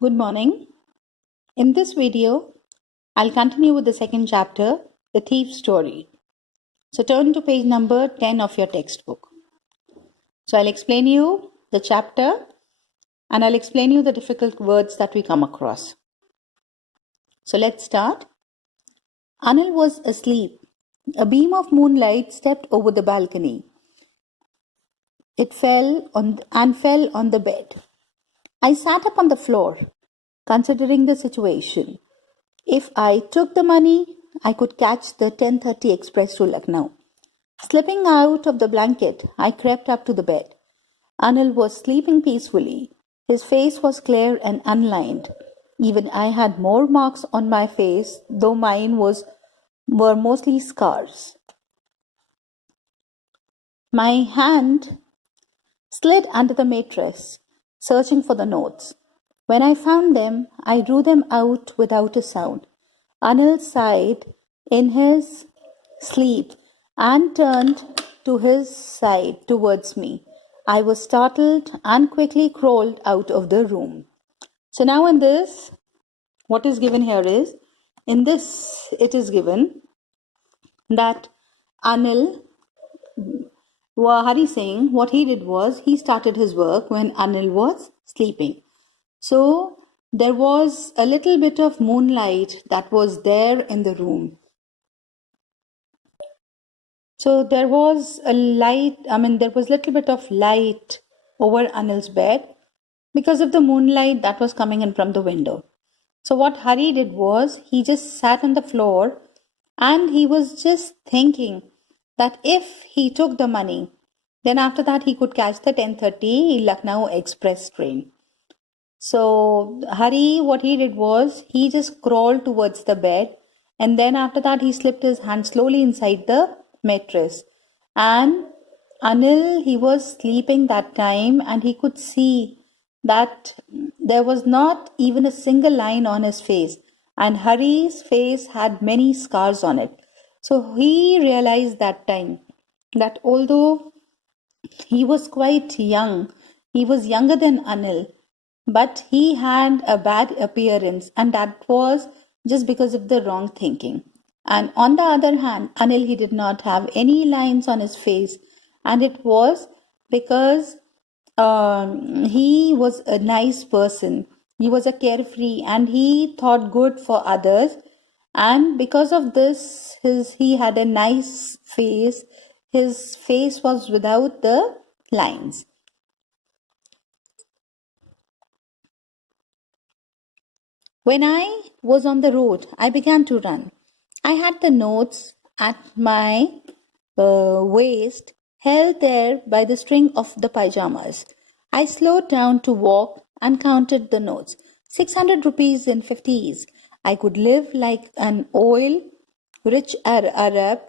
Good morning. In this video, I'll continue with the second chapter, The Thief's Story. So turn to page number 10 of your textbook. So I'll explain you the chapter and I'll explain you the difficult words that we come across. So let's start. Anil was asleep. A beam of moonlight stepped over the balcony. It fell on the bed. I sat up on the floor, considering the situation. If I took the money, I could catch the 10:30 express to Lucknow. Slipping out of the blanket, I crept up to the bed. Anil was sleeping peacefully. His face was clear and unlined. Even I had more marks on my face, though mine were mostly scars. My hand slid under the mattress, searching for the notes. When I found them, I drew them out without a sound. Anil sighed in his sleep and turned to his side towards me. I was startled and quickly crawled out of the room. So now in this, what is given here is, in this it is given that Anil, Hari Singh, what he did was, he started his work when Anil was sleeping. So there was a little bit of moonlight that was there in the room. So there was a there was a little bit of light over Anil's bed because of the moonlight that was coming in from the window. So what Hari did was, he just sat on the floor and he was just thinking that if he took the money, then after that he could catch the 10:30 Lucknow express train. So Hari, what he did was, he just crawled towards the bed and then after that he slipped his hand slowly inside the mattress. And Anil, he was sleeping that time and he could see that there was not even a single line on his face. And Hari's face had many scars on it. So he realized that time that although he was quite young, he was younger than Anil, but he had a bad appearance, and that was just because of the wrong thinking. And on the other hand, Anil, he did not have any lines on his face, and it was because he was a nice person. He was a carefree, and he thought good for others. And because of this, he had a nice face. His face was without the lines. When I was on the road, I began to run. I had the notes at my waist, held there by the string of the pyjamas. I slowed down to walk and counted the notes. 600 rupees in 50s. I could live like an oil rich Arab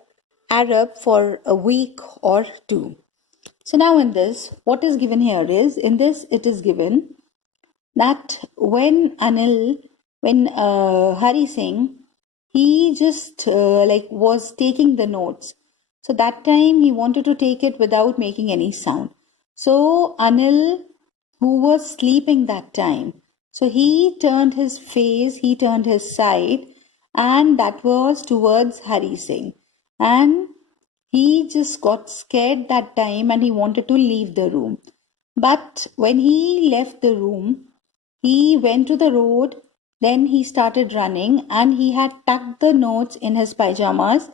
for a week or two. So now in this, what is given here is, in this it is given that when Hari Singh, he just was taking the notes. So that time he wanted to take it without making any sound. So Anil, who was sleeping that time, so he turned his face, he turned his side, and that was towards Hari Singh. And he just got scared that time and he wanted to leave the room. But when he left the room, he went to the road, then he started running and he had tucked the notes in his pyjamas,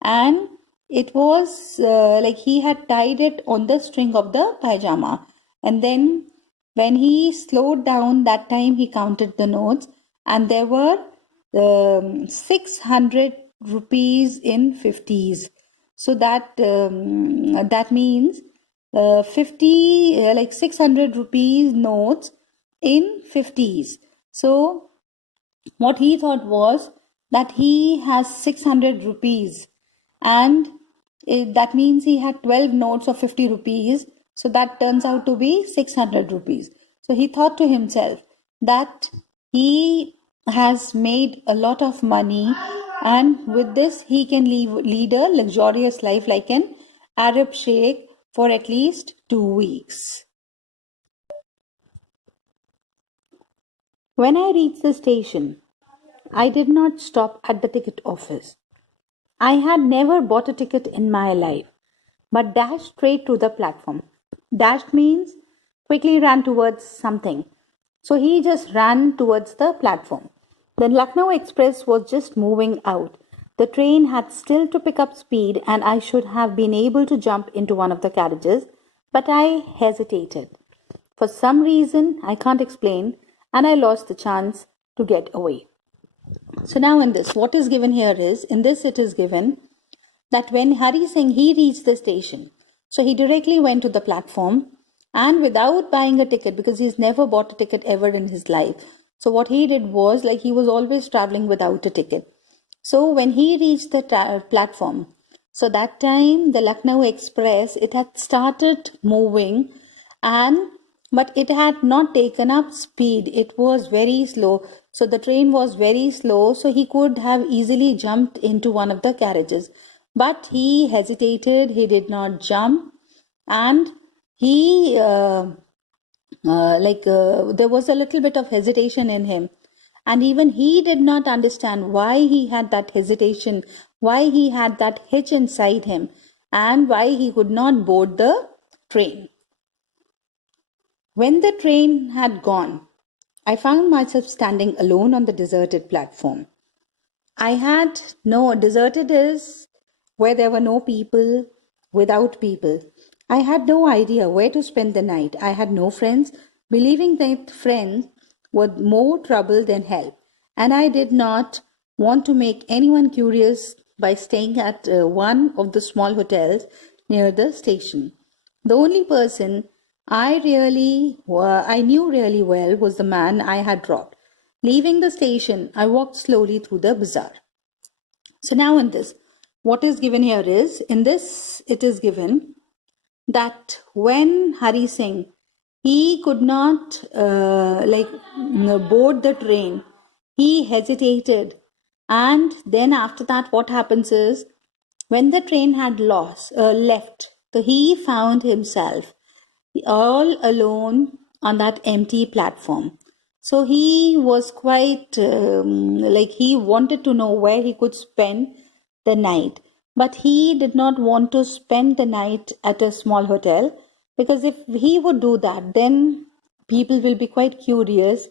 and it was like he had tied it on the string of the pyjama. And then when he slowed down, that time he counted the notes and there were 600 rupees in 50s. So that means 600 rupees notes in 50s. So what he thought was that he has 600 rupees and that means he had 12 notes of 50 rupees. So that turns out to be 600 rupees. So he thought to himself that he has made a lot of money and with this he can lead a luxurious life like an Arab sheikh for at least 2 weeks. When I reached the station, I did not stop at the ticket office. I had never bought a ticket in my life, but dashed straight to the platform. Dashed means quickly ran towards something. So he just ran towards the platform. The Lucknow Express was just moving out. The train had still to pick up speed, and I should have been able to jump into one of the carriages, but I hesitated. For some reason I can't explain, and I lost the chance to get away. So now in this, what is given here is, in this it is given that when Hari Singh, he reached the station, so he directly went to the platform and without buying a ticket, because he's never bought a ticket ever in his life. So what he did was, like, he was always traveling without a ticket. So when he reached the platform, so that time the Lucknow Express, it had started moving, but it had not taken up speed. It was very slow. So the train was very slow. So he could have easily jumped into one of the carriages. But he hesitated. He did not jump. And he, there was a little bit of hesitation in him. And even he did not understand why he had that hesitation, why he had that hitch inside him, and why he could not board the train. When the train had gone, I found myself standing alone on the deserted platform. Deserted is where there were no people, without people. I had no idea where to spend the night. I had no friends, believing that friends were more trouble than help. And I did not want to make anyone curious by staying at one of the small hotels near the station. The only person I knew really well was the man I had dropped. Leaving the station, I walked slowly through the bazaar. So now in this, what is given here is, in this it is given that when Hari Singh, he could not board the train, he hesitated. And then after that, what happens is, when the train had left, so he found himself all alone on that empty platform. So he was quite he wanted to know where he could spend the night. But he did not want to spend the night at a small hotel, because if he would do that, then people will be quite curious,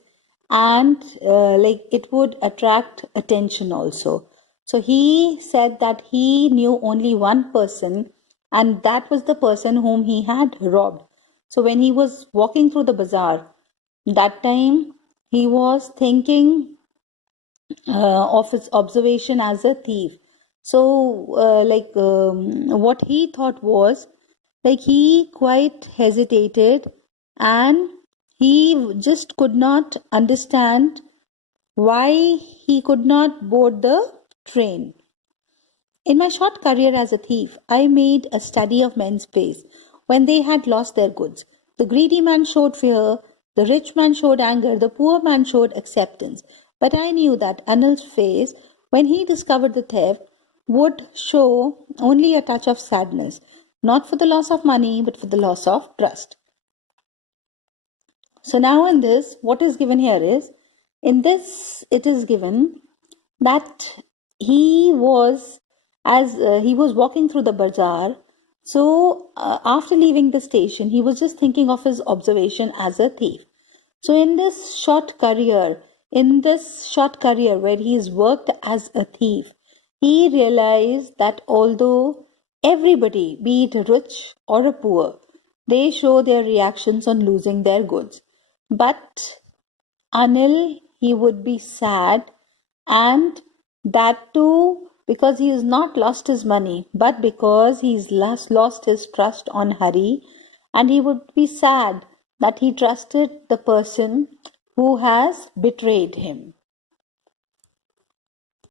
and it would attract attention also. So he said that he knew only one person, and that was the person whom he had robbed. So when he was walking through the bazaar, that time he was thinking of his observation as a thief. So what he thought was, he quite hesitated, and he just could not understand why he could not board the train. In my short career as a thief, I made a study of men's face when they had lost their goods. The greedy man showed fear, the rich man showed anger, the poor man showed acceptance. But I knew that Anil's face, when he discovered the theft, would show only a touch of sadness, not for the loss of money, but for the loss of trust. So now in this, what is given here is, in this it is given that he was, as he was walking through the bazaar, so after leaving the station, he was just thinking of his observation as a thief. So in this short career where he has worked as a thief, he realized that although everybody, be it rich or a poor, they show their reactions on losing their goods, but Anil, he would be sad, and that too because he has not lost his money, but because he's lost his trust on Hari, and he would be sad that he trusted the person who has betrayed him.